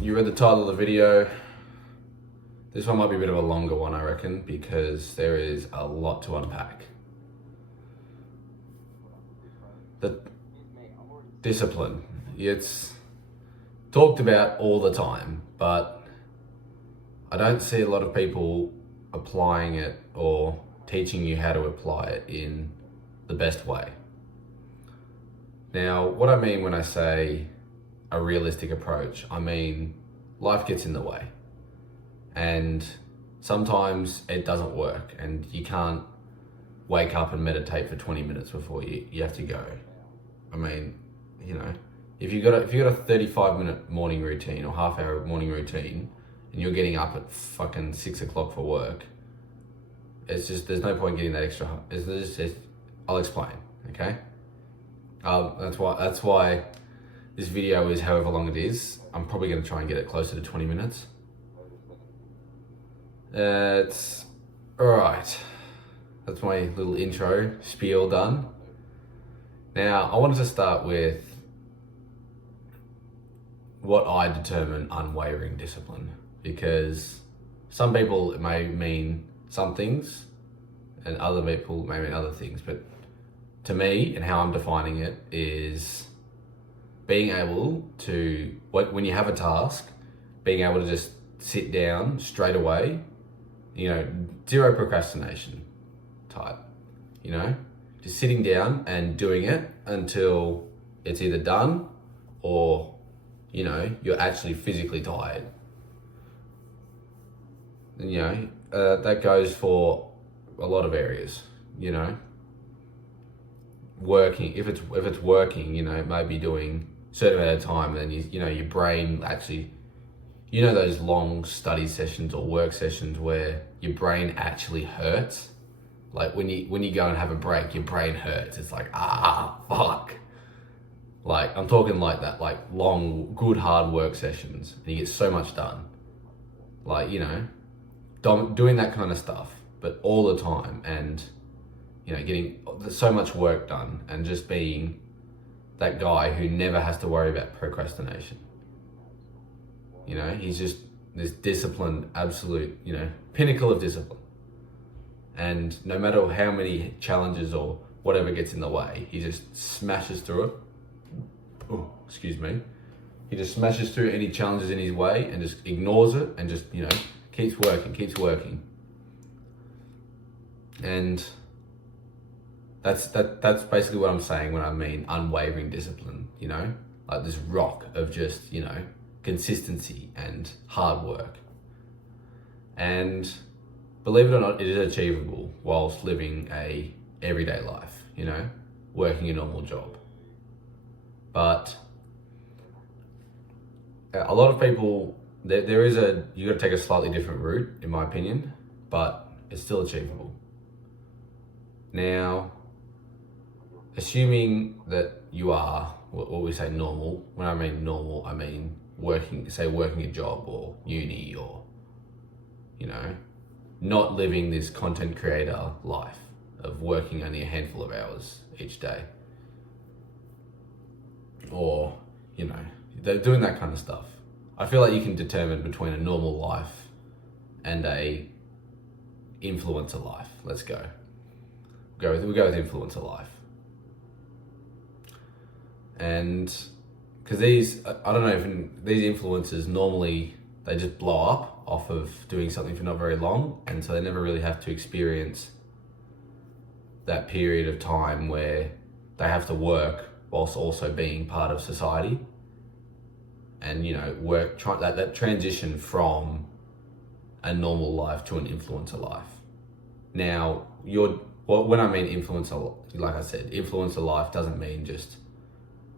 You read the title of the video. This one might be a bit of a longer one, I reckon, because there is a lot to unpack. The discipline, it's talked about all the time, but I don't see a lot of people applying it or teaching you how to apply it in the best way. Now, what I mean when I say a realistic approach, I mean life gets in the way, and sometimes it doesn't work, and you can't wake up and meditate for 20 minutes before you have to go. I mean, you know, if you got a 35-minute morning routine or half-hour morning routine, and you're getting up at fucking 6 o'clock for work, it's just, there's no point getting that extra. I'll explain, okay? That's why this video is however long it is. I'm probably going to try and get it closer to 20 minutes. It's all right. That's my little intro spiel done. Now, I wanted to start with what I determine unwavering discipline, because some people it may mean some things and other people may mean other things, but to me and how I'm defining it is being able to, when you have a task, being able to just sit down straight away, you know, zero procrastination type, you know, just sitting down and doing it until it's either done or, you know, you're actually physically tired. And, you know, that goes for a lot of areas, you know. Working, if it's working, you know, it may be doing a certain amount of time, and then you know, your brain actually, you know, those long study sessions or work sessions where your brain actually hurts. Like when you go and have a break, your brain hurts. It's like, fuck. Like, I'm talking like that, like long, good, hard work sessions, and you get so much done. Like, you know, doing that kind of stuff, but all the time, and, you know, getting so much work done, and just being that guy who never has to worry about procrastination. You know, he's just this disciplined, absolute, you know, pinnacle of discipline. And no matter how many challenges or whatever gets in the way, he just smashes through it. Oh, excuse me. He just smashes through any challenges in his way and just ignores it and just, you know, keeps working. And that's basically what I'm saying when I mean unwavering discipline, you know? Like this rock of just, you know, consistency and hard work. And believe it or not, it is achievable whilst living a everyday life, you know, working a normal job. But a lot of people, you got to take a slightly different route, in my opinion, but it's still achievable. Now, assuming that you are what we say normal, when I mean normal, I mean working a job or uni, or, you know, not living this content creator life of working only a handful of hours each day, or, you know, they're doing that kind of stuff. I feel like you can determine between a normal life and a influencer life. Let's go. We'll go with influencer life. And because I don't know, if these influencers normally, they just blow up off of doing something for not very long, and so they never really have to experience that period of time where they have to work whilst also being part of society, and, you know, that transition from a normal life to an influencer life. Now, when I mean influencer, like I said, influencer life doesn't mean just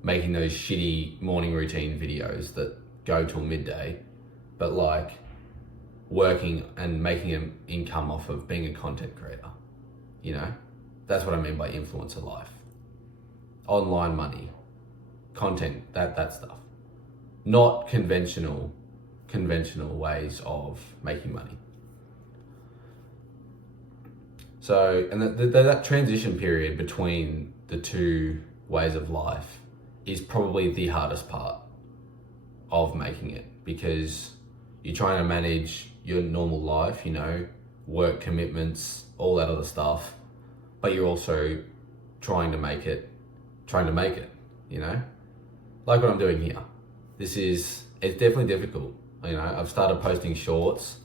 making those shitty morning routine videos that go till midday, but like working and making an income off of being a content creator. You know, that's what I mean by influencer life. Online money, content, that stuff. Not conventional ways of making money. So, and that transition period between the two ways of life is probably the hardest part of making it, because you're trying to manage your normal life, work commitments, all that other stuff, but you're also trying to make it, like what I'm doing here. It's definitely difficult. I've started posting shorts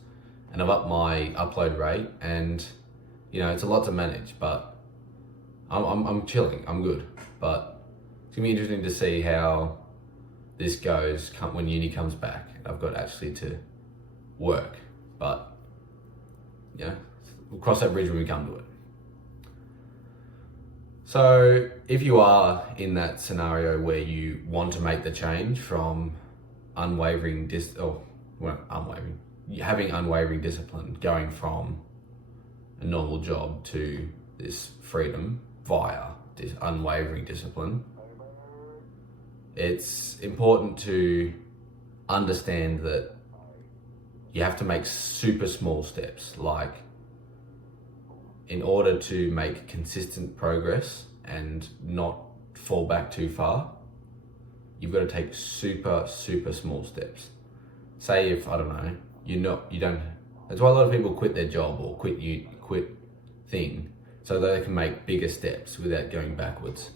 and I've upped my upload rate, and it's a lot to manage, but I'm chilling, I'm good. But it's gonna be interesting to see how this goes when uni comes back and I've got actually to work. But we'll cross that bridge when we come to it. So if you are in that scenario where you want to make the change from having unwavering discipline, going from a normal job to this freedom via this unwavering discipline, it's important to understand that you have to make super small steps. Like, in order to make consistent progress and not fall back too far, you've got to take super, super small steps. Say if, I don't know, that's why a lot of people quit their job or quit thing, so that they can make bigger steps without going backwards.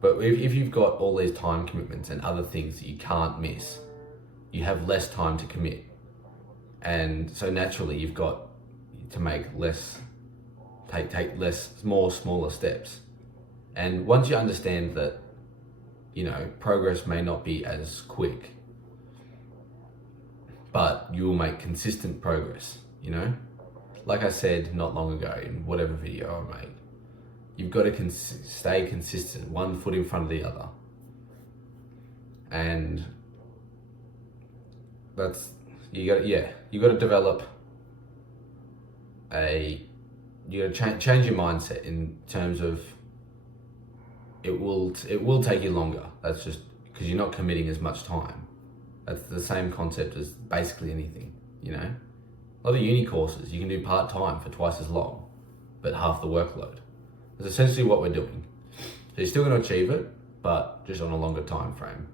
But if you've got all these time commitments and other things that you can't miss, you have less time to commit. And so naturally you've got to make smaller steps. And once you understand that, progress may not be as quick, but you will make consistent progress, Like I said not long ago in whatever video I made, you've got to stay consistent, one foot in front of the other. And you got to develop you got to change your mindset in terms of it will take you longer. That's just because you're not committing as much time. That's the same concept as basically anything, A lot of uni courses you can do part-time for twice as long, but half the workload. That's essentially what we're doing. So you're still going to achieve it, but just on a longer time frame.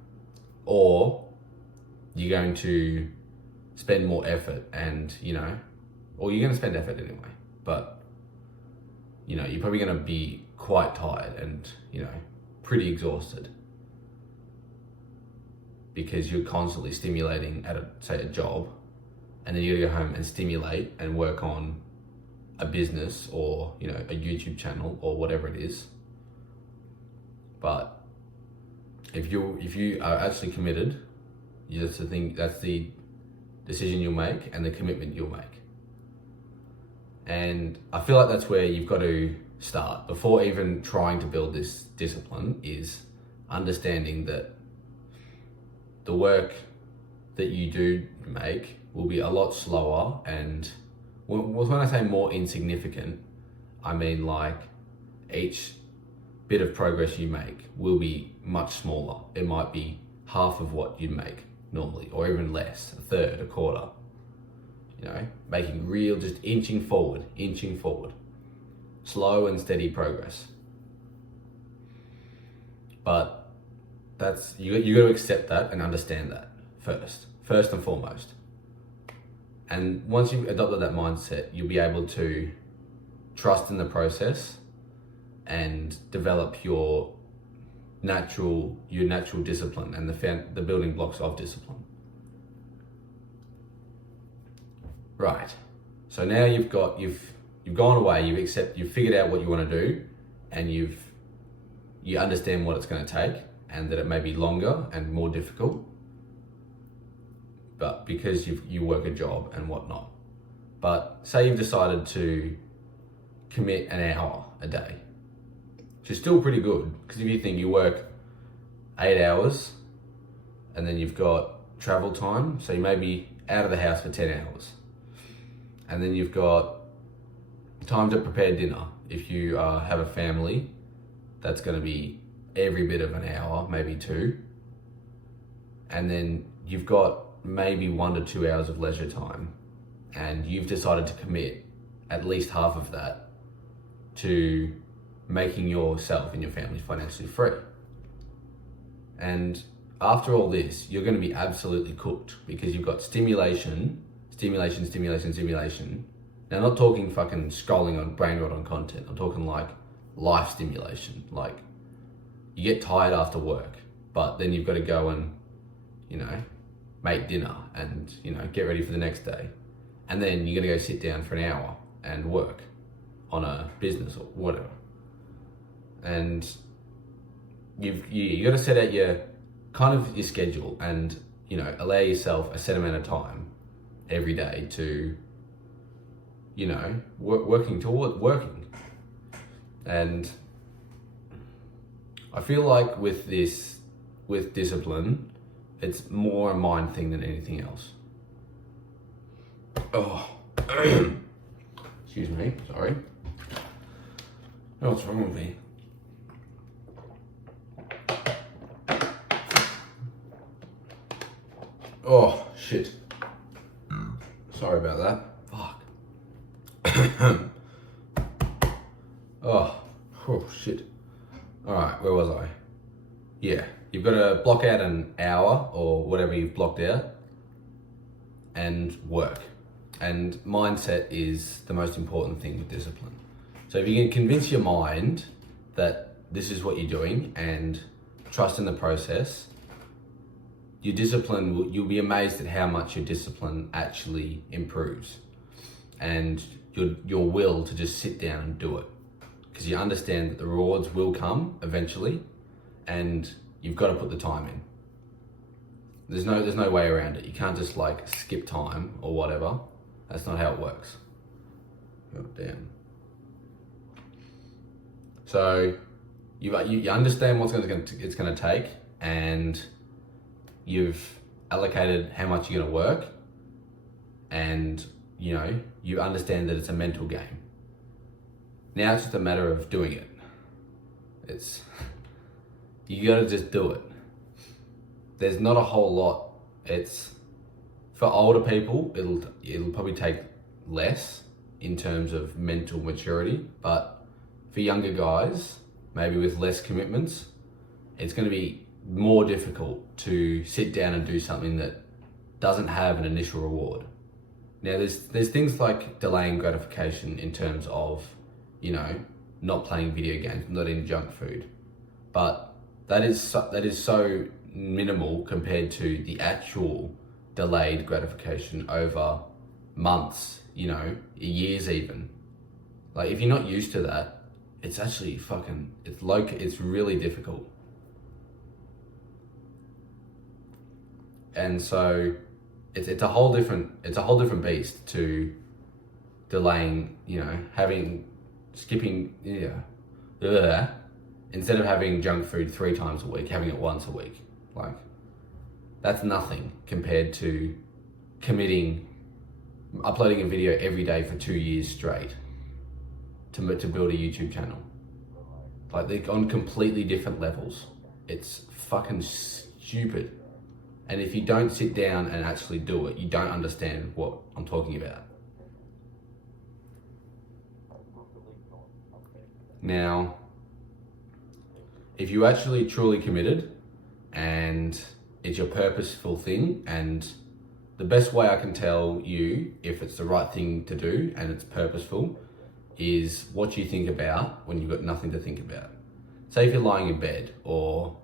Or you're going to spend more effort and, or you're going to spend effort anyway, but, you're probably going to be quite tired and, pretty exhausted, because you're constantly stimulating at a job, and then you gotta go home and stimulate and work on a business or, a YouTube channel or whatever it is. But if you are actually committed, that's the decision you'll make and the commitment you'll make. And I feel like that's where you've got to start before even trying to build this discipline, is understanding that the work that you do make will be a lot slower, and when I say more insignificant, I mean like each bit of progress you make will be much smaller. It might be half of what you make normally, or even less, a third, a quarter. Making real, just inching forward, slow and steady progress. But you got to accept that and understand that first and foremost. And once you've adopted that mindset, you'll be able to trust in the process and develop your natural discipline and the building blocks of discipline. Right. So now you've gone away, you've figured out what you want to do, and you understand what it's going to take, and that it may be longer and more difficult, but because you work a job and whatnot. But say you've decided to commit an hour a day, which is still pretty good, because if you think you work 8 hours and then you've got travel time, so you may be out of the house for 10 hours. And then you've got time to prepare dinner. If you have a family, that's going to be every bit of an hour, maybe 2. And then you've got maybe 1 to 2 hours of leisure time. And you've decided to commit at least half of that to making yourself and your family financially free. And after all this, you're going to be absolutely cooked because you've got stimulation. Now, I'm not talking fucking scrolling on brain rot on content. I'm talking like life stimulation. Like, you get tired after work, but then you've got to go and, make dinner and, get ready for the next day. And then you're going to go sit down for an hour and work on a business or whatever. And you got to set out your schedule and, allow yourself a set amount of time every day to, working toward working. And I feel like with discipline, it's more a mind thing than anything else. Oh, excuse me, sorry. Oh, what's wrong with me? Oh, shit. Sorry about that. Fuck. Oh, shit. Alright, where was I? Yeah, you've got to block out an hour or whatever you've blocked out and work. And mindset is the most important thing with discipline. So if you can convince your mind that this is what you're doing and trust in the process, your discipline, you'll be amazed at how much your discipline actually improves. And your will to just sit down and do it. Because you understand that the rewards will come eventually and you've got to put the time in. There's no way around it. You can't just like skip time or whatever. That's not how it works. Oh, damn. So you understand what's it's going to take, and you've allocated how much you're going to work, and you understand that it's a mental game. Now it's just a matter of doing it. You got to just do it. There's not a whole lot. It's for older people. It'll probably take less in terms of mental maturity, but for younger guys, maybe with less commitments, it's going to be more difficult to sit down and do something that doesn't have an initial reward. Now, there's things like delaying gratification in terms of, not playing video games, not eating junk food, but that is so minimal compared to the actual delayed gratification over months, years even. Like, if you're not used to that, it's actually it's really difficult. And so it's a whole different beast to delaying, skipping, instead of having junk food 3 times a week, having it once a week. Like, that's nothing compared to uploading a video every day for 2 years straight to build a YouTube channel. Like, they're on completely different levels. It's fucking stupid. And if you don't sit down and actually do it, you don't understand what I'm talking about. Now, if you actually truly committed and it's your purposeful thing, and the best way I can tell you if it's the right thing to do and it's purposeful is what you think about when you've got nothing to think about. Say if you're lying in bed, or,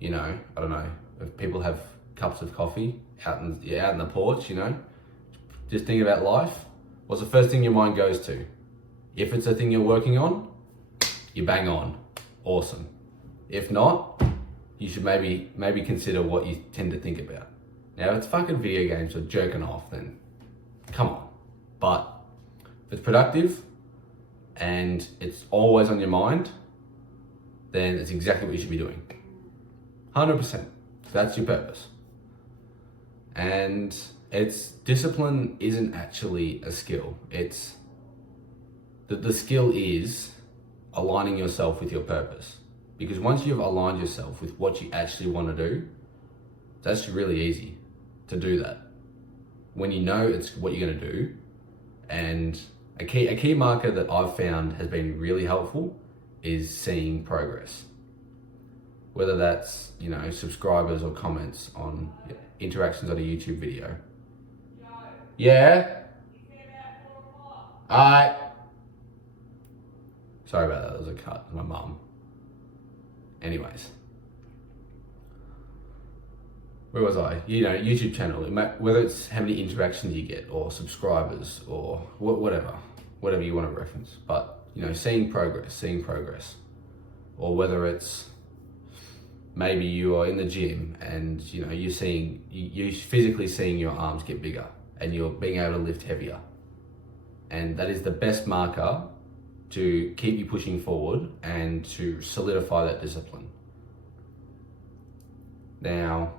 I don't know, if people have cups of coffee out in the porch, just think about life. What's the first thing your mind goes to? If it's a thing you're working on, you bang on. Awesome. If not, you should maybe consider what you tend to think about. Now, if it's fucking video games or jerking off, then come on. But if it's productive and it's always on your mind, then it's exactly what you should be doing. 100%. That's your purpose. And discipline isn't actually a skill. It's the skill is aligning yourself with your purpose. Because once you've aligned yourself with what you actually want to do, that's really easy to do that. When you know it's what you're going to do, and a key marker that I've found has been really helpful is seeing progress. whether that's, you know, subscribers or comments on interactions on a YouTube video. Yeah? Alright. Sorry about that, that was a cut, my mum. Anyways. Where was I? You know, YouTube channel, whether it's how many interactions you get or subscribers or whatever you want to reference. But, you know, seeing progress. Or whether it's maybe you are in the gym and, you know, you're physically seeing your arms get bigger and you're being able to lift heavier. And that is the best marker to keep you pushing forward and to solidify that discipline. Now,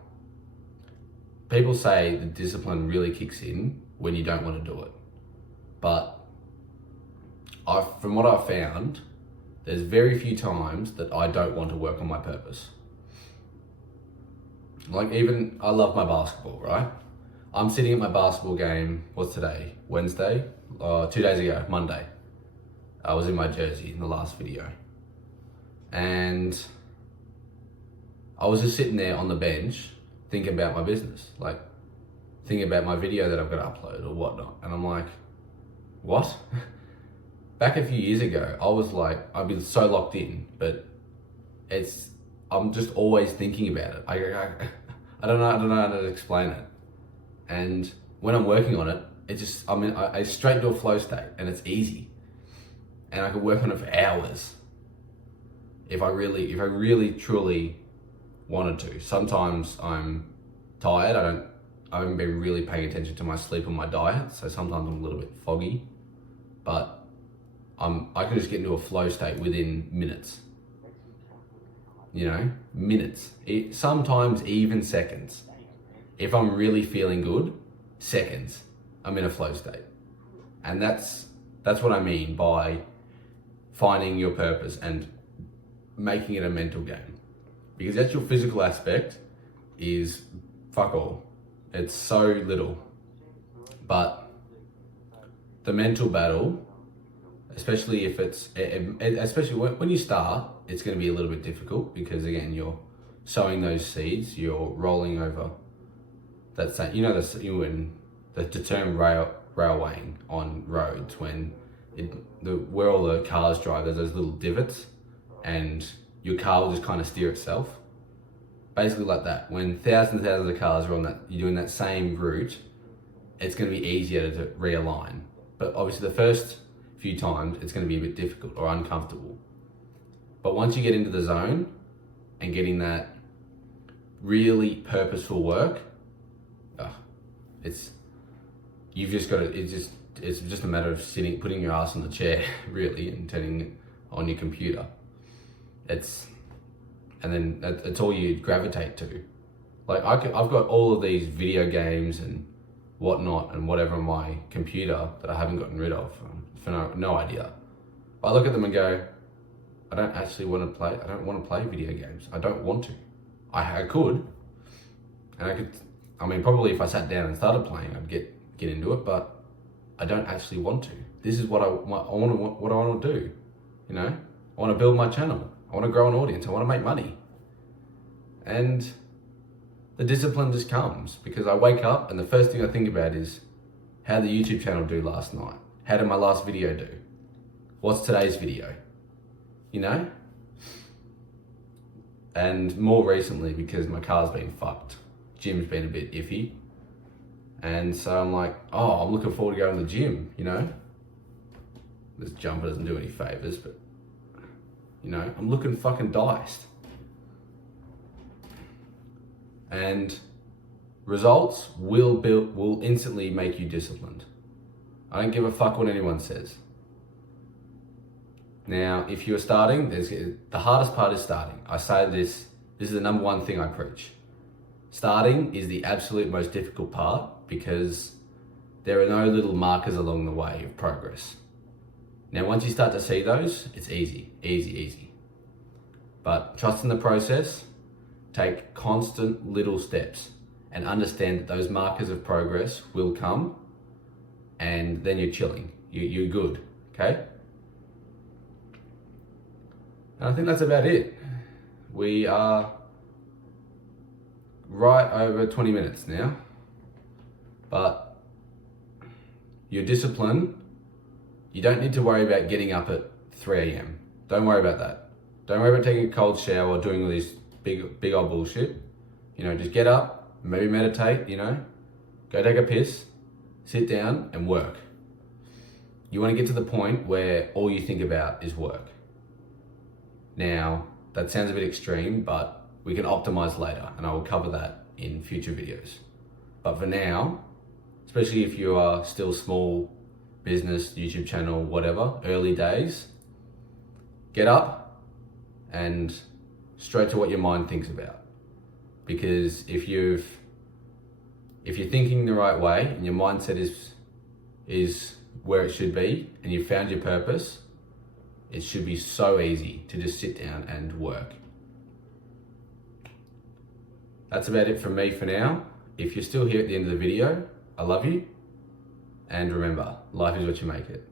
people say the discipline really kicks in when you don't want to do it. But from what I've found, there's very few times that I don't want to work on my purpose. Like even, I love my basketball, right? I'm sitting at my basketball game, what's today? Wednesday? 2 days ago, Monday. I was in my jersey in the last video. And I was just sitting there on the bench thinking about my business, like thinking about my video that I've got to upload or whatnot. And I'm like, what? Back a few years ago, I was like, I've been so locked in, but I'm just always thinking about it. I don't know how to explain it. And when I'm working on it, I straight into a flow state and it's easy. And I could work on it for hours. If I really truly wanted to. Sometimes I'm tired. I haven't been really paying attention to my sleep and my diet. So sometimes I'm a little bit foggy, but I can just get into a flow state within minutes. You know, minutes. Sometimes even seconds. If I'm really feeling good, seconds, I'm in a flow state. And that's what I mean by finding your purpose and making it a mental game. Because the actual physical aspect is fuck all. It's so little. But the mental battle, especially when you start, it's going to be a little bit difficult because again, you're sowing those seeds, you're rolling over. That's that, you know, the term railwaying on roads when where all the cars drive, there's those little divots and your car will just kind of steer itself. Basically like that. When thousands and thousands of cars are you're doing that same route, it's going to be easier to realign. But obviously the first few times, it's going to be a bit difficult or uncomfortable. But once you get into the zone and getting that really purposeful work, it's just a matter of putting your ass on the chair really and turning it on your computer. And then it's all you gravitate to. Like I've got all of these video games and whatnot and whatever on my computer that I haven't gotten rid of for no idea. But I look at them and go, I don't want to play video games. I don't want to. I could, and probably if I sat down and started playing, I'd get into it, but I don't actually want to. This is what I want to do. You know, I want to build my channel. I want to grow an audience. I want to make money. And the discipline just comes because I wake up and the first thing I think about is how did the YouTube channel do last night? How did my last video do? What's today's video? You know? And more recently, because my car's been fucked, gym's been a bit iffy. And so I'm like, I'm looking forward to going to the gym, you know? This jumper doesn't do any favors, but you know, I'm looking fucking diced. And results will instantly make you disciplined. I don't give a fuck what anyone says. Now, if you're starting, the hardest part is starting. I say this is the number one thing I preach. Starting is the absolute most difficult part because there are no little markers along the way of progress. Now, once you start to see those, it's easy. But trust in the process, take constant little steps and understand that those markers of progress will come and then you're chilling. You're good, okay? And I think that's about it. we are right over 20 minutes now, but your discipline, you don't need to worry about getting up at 3 a.m. Don't worry about that. Don't worry about taking a cold shower or doing all this big old bullshit. You know, just get up, maybe meditate, you know, go take a piss, sit down and work. You want to get to the point where all you think about is work. Now, that sounds a bit extreme, but we can optimize later, and I will cover that in future videos. But for now, especially if you are still small business, YouTube channel, whatever, early days, get up and straight to what your mind thinks about. Because if you're thinking the right way and your mindset is where it should be and you've found your purpose, it should be so easy to just sit down and work. That's about it from me for now. If you're still here at the end of the video, I love you. And remember, life is what you make it.